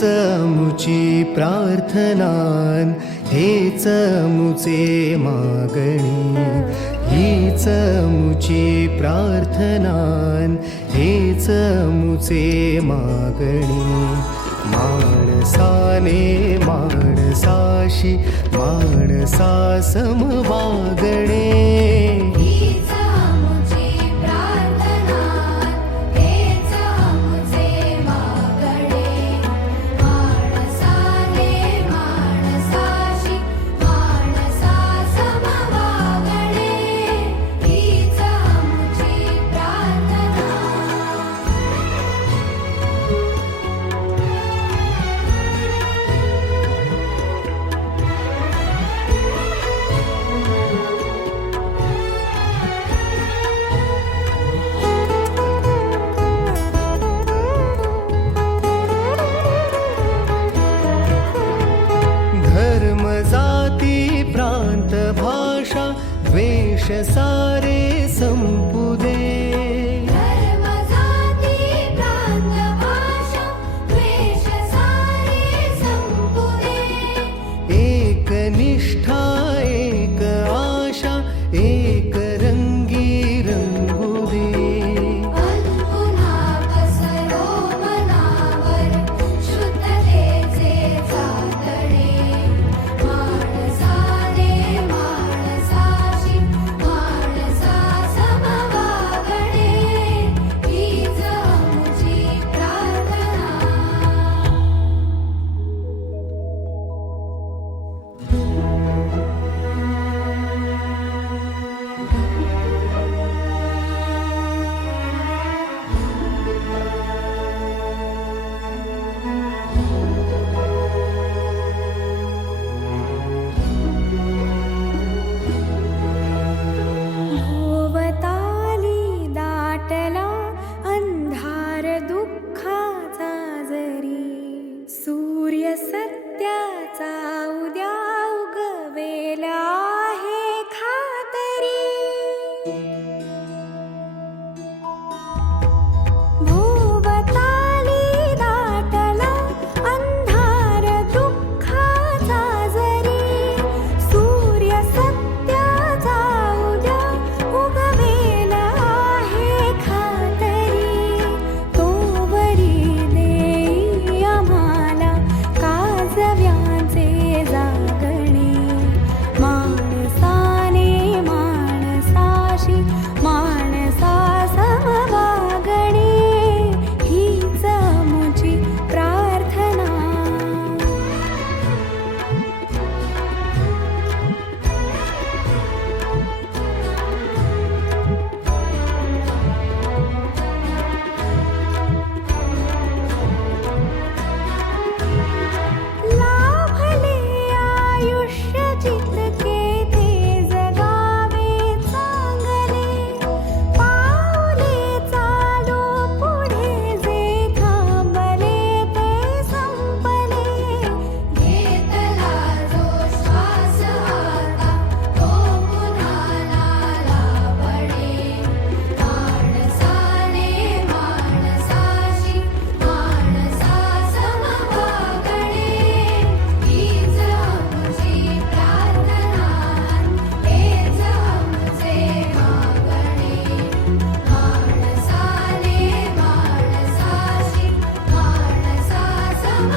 हीच अमुची प्रार्थनान, हेच अमुचे मागणी. हीच अमुची प्रार्थनान, हेच अमुचे मागणी. माणसाने माणसाशी माणसा सम वागणे. प्रांत भाषा द्वेष सारे संपू दे. धर्म जाती प्रांत भाषा द्वेष सारे संपू दे. एक निष्ठा एक आशा एक रंगी रंगू दे. पुन्हा पसरो मनावर शुद्धतेचे चांदणे. सूर्य सत्याचा उद्या उगवेला आहे खातरी. भोवताली दाटला अंधार दुःखाचा जरी. सूर्य सत्याचा उद्या उगवेला आहे खातरी. तोवरी देई आम्हाला काजव्यांचे जागणे. माणसाने माणसाशी माणसा सम वागणे. हीच अमुची प्रार्थना. लाभले आयुष्य जितके ते जगावे चांगले. पावले चालो पुढे जे थांबले ते संपले. घेतला जो श्वास आता तो पुन्हा लाभणे. माणसाने माणसाशी माणसा सम वागणे. हीच अमुची प्रार्थना, हेच अमुचे मागणे. माणसाने माणसाशी माणसा सम